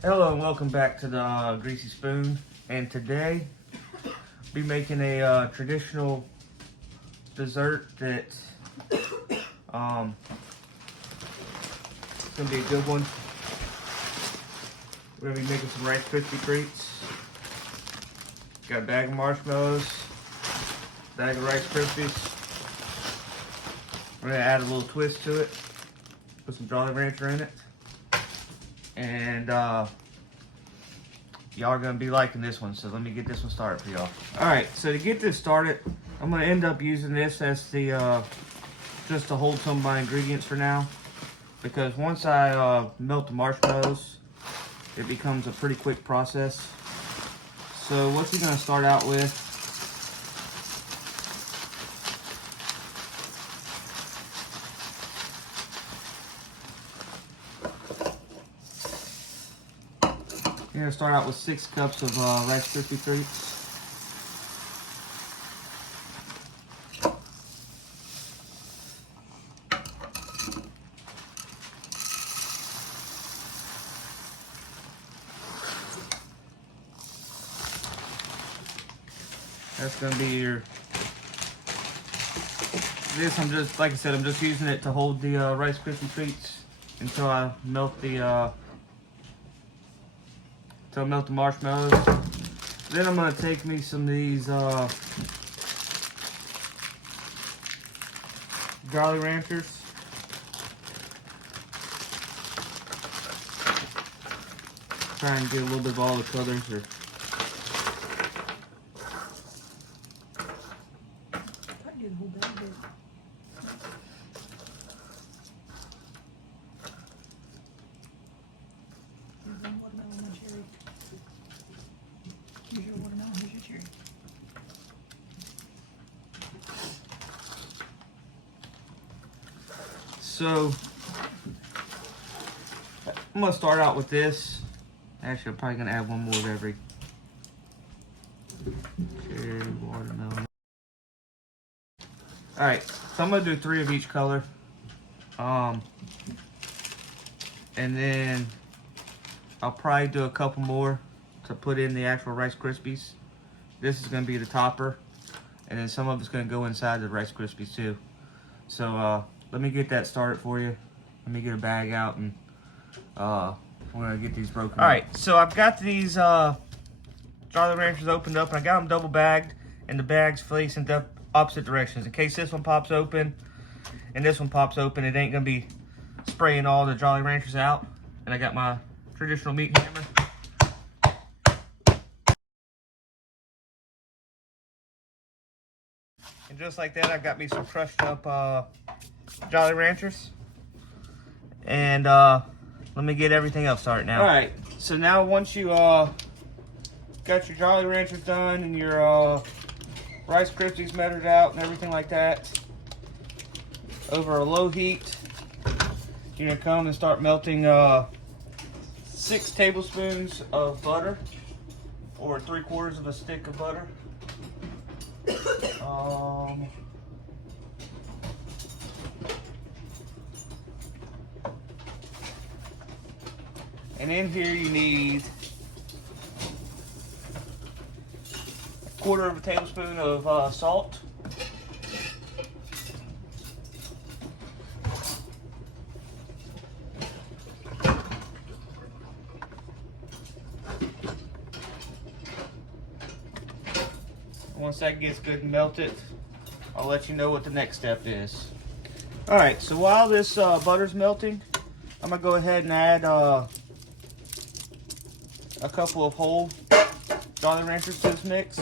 Hello and welcome back to the Greasy Spoon, and today I'll be making a traditional dessert that it's gonna be a good one. We're gonna be making some Rice Krispie treats. Got a bag of marshmallows, bag of Rice Krispies. We're gonna add a little twist to it, put some Jolly Rancher in it. And y'all are gonna be liking this one, so let me get this one started for y'all. Alright, so to get this started, I'm gonna end up using this as the just to hold some of my ingredients for now, because once I melt the marshmallows, it becomes a pretty quick process. So what you're gonna start out with, you're gonna start out with 6 cups of Rice Krispie treats. That's gonna be your. This I'm just, like I said, I'm just using it to hold the Rice Krispie treats until I melt the marshmallows. Then I'm gonna take me some of these Jolly Ranchers. Try and get a little bit of all the colors. So I'm gonna start out with this. Actually, I'm probably gonna add one more of every. Cherry, watermelon. All right, so I'm gonna do 3 of each color. And then I'll probably do a couple more to put in the actual Rice Krispies. This is gonna be the topper, and then some of it's gonna go inside the Rice Krispies too. So let me get that started for you. Let me get a bag out and we're gonna get these broken. All right, so I've got these Jolly Ranchers opened up, and I got them double bagged, and the bag's facing the opposite directions. In case this one pops open and this one pops open, it ain't gonna be spraying all the Jolly Ranchers out. And I got my traditional meat hammer. And just like that, I got me some crushed up Jolly Ranchers. And let me get everything else started now. All right, so now once you got your Jolly Ranchers done and your Rice Krispies measured out and everything like that, over a low heat, you're gonna come and start melting 6 tablespoons of butter, or 3/4 of a stick of butter. And in here you need 1/4 of a tablespoon of salt. Once that gets good and melted, I'll let you know what the next step is. All right, so while this butter's melting, I'm gonna go ahead and add a couple of whole Jolly Ranchers to this mix.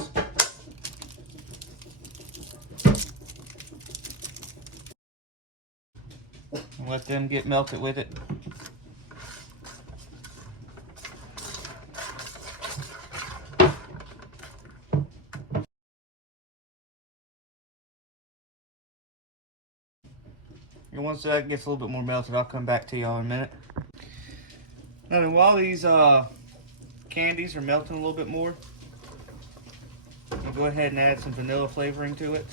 And let them get melted with it. And once that gets a little bit more melted, I'll come back to y'all in a minute. Now then, while these candies are melting a little bit more, I'll go ahead and add some vanilla flavoring to it.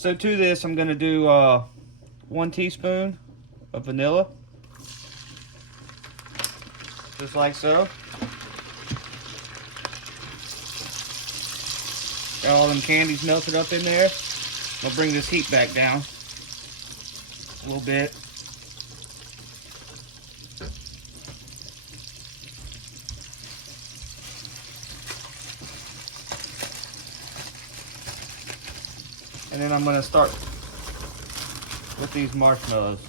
So to this, I'm gonna do 1 teaspoon of vanilla, just like so. Got all them candies melted up in there. I'll bring this heat back down a little bit. And then I'm going to start with these marshmallows.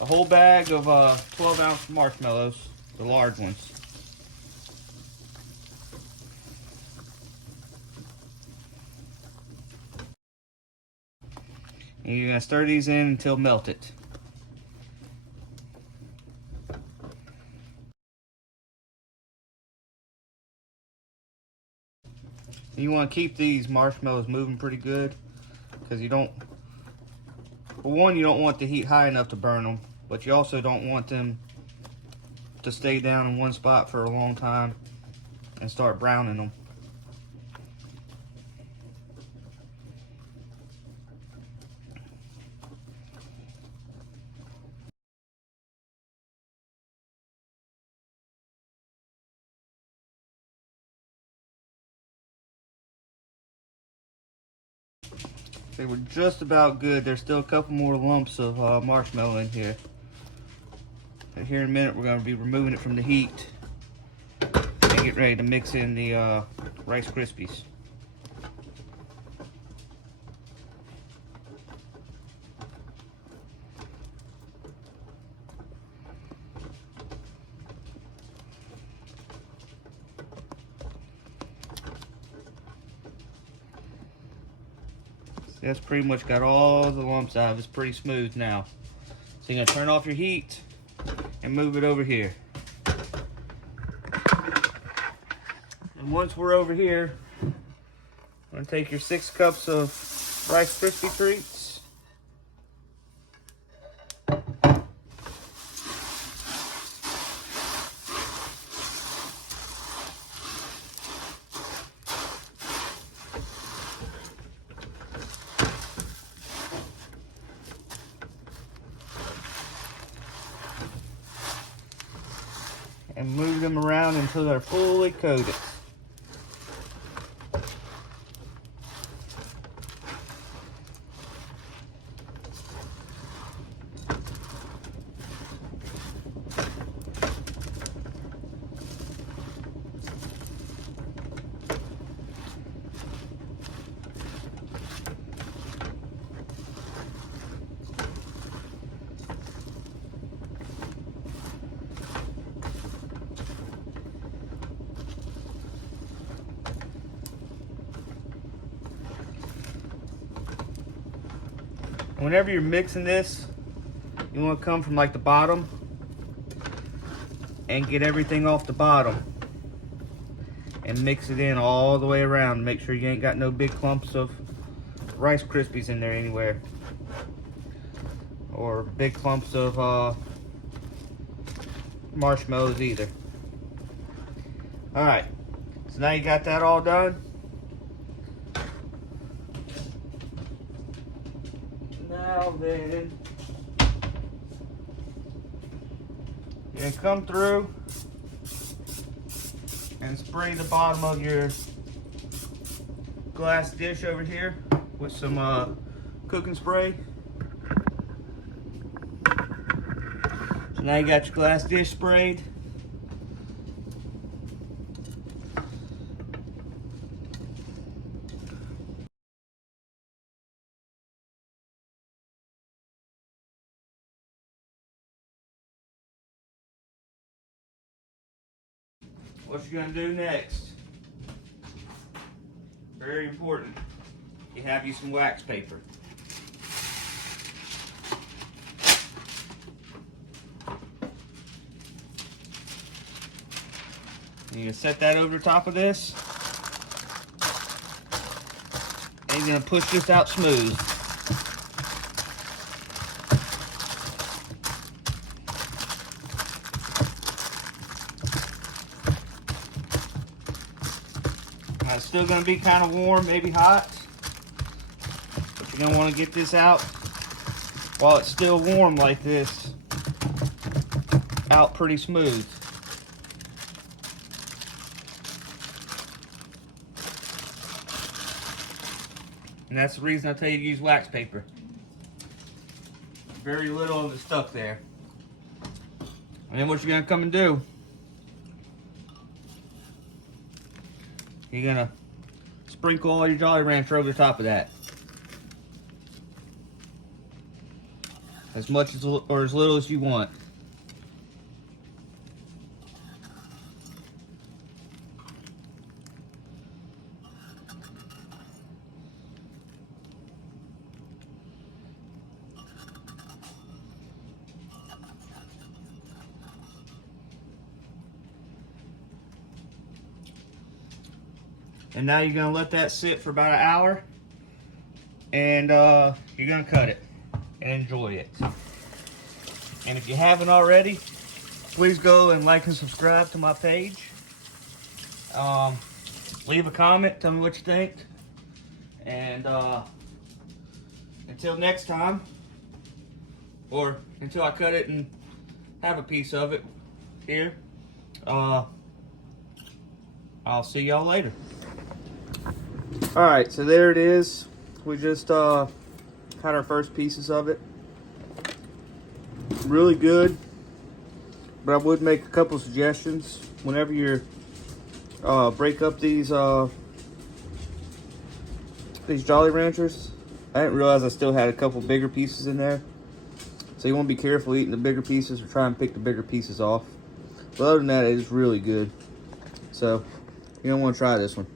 A whole bag of 12-ounce marshmallows, the large ones. And you're going to stir these in until melted. You want to keep these marshmallows moving pretty good, because you don't, for one, you don't want the heat high enough to burn them, but you also don't want them to stay down in one spot for a long time and start browning them. They were just about good. There's still a couple more lumps of marshmallow in here. And here in a minute, we're going to be removing it from the heat and get ready to mix in the Rice Krispies. That's pretty much got all the lumps out. It's pretty smooth now. So you're gonna turn off your heat and move it over here. And once we're over here, I'm gonna take your 6 cups of Rice Krispie treats. And move them around until they're fully coated. Whenever you're mixing this, you want to come from like the bottom and get everything off the bottom and mix it in all the way around. Make sure you ain't got no big clumps of Rice Krispies in there anywhere, or big clumps of marshmallows either. Alright, so now you got that all done. Now then, you're going to come through and spray the bottom of your glass dish over here with some cooking spray. So now you got your glass dish sprayed. What you're going to do next, very important, you have you some wax paper. You're going to set that over the top of this, and you're going to push this out smooth. It's still going to be kind of warm, maybe hot, but you're You're gonna want to get this out while it's still warm like this, out pretty smooth. And that's the reason I tell you to use wax paper. Very little of it stuck there. And then what you're gonna come and do, you're gonna sprinkle all your Jolly Rancher over the top of that. As much as or as little as you want. And now you're gonna let that sit for about an hour, and you're gonna cut it and enjoy it. And if you haven't already, please go and like and subscribe to my page. Leave a comment, tell me what you think, and until next time, or until I cut it and have a piece of it here, I'll see y'all later. Alright, so there it is. We just had our first pieces of it. Really good, but I would make a couple suggestions. Whenever you break up these Jolly Ranchers, I didn't realize I still had a couple bigger pieces in there. So you want to be careful eating the bigger pieces, or try and pick the bigger pieces off. But other than that, it is really good. So you're going to want to try this one.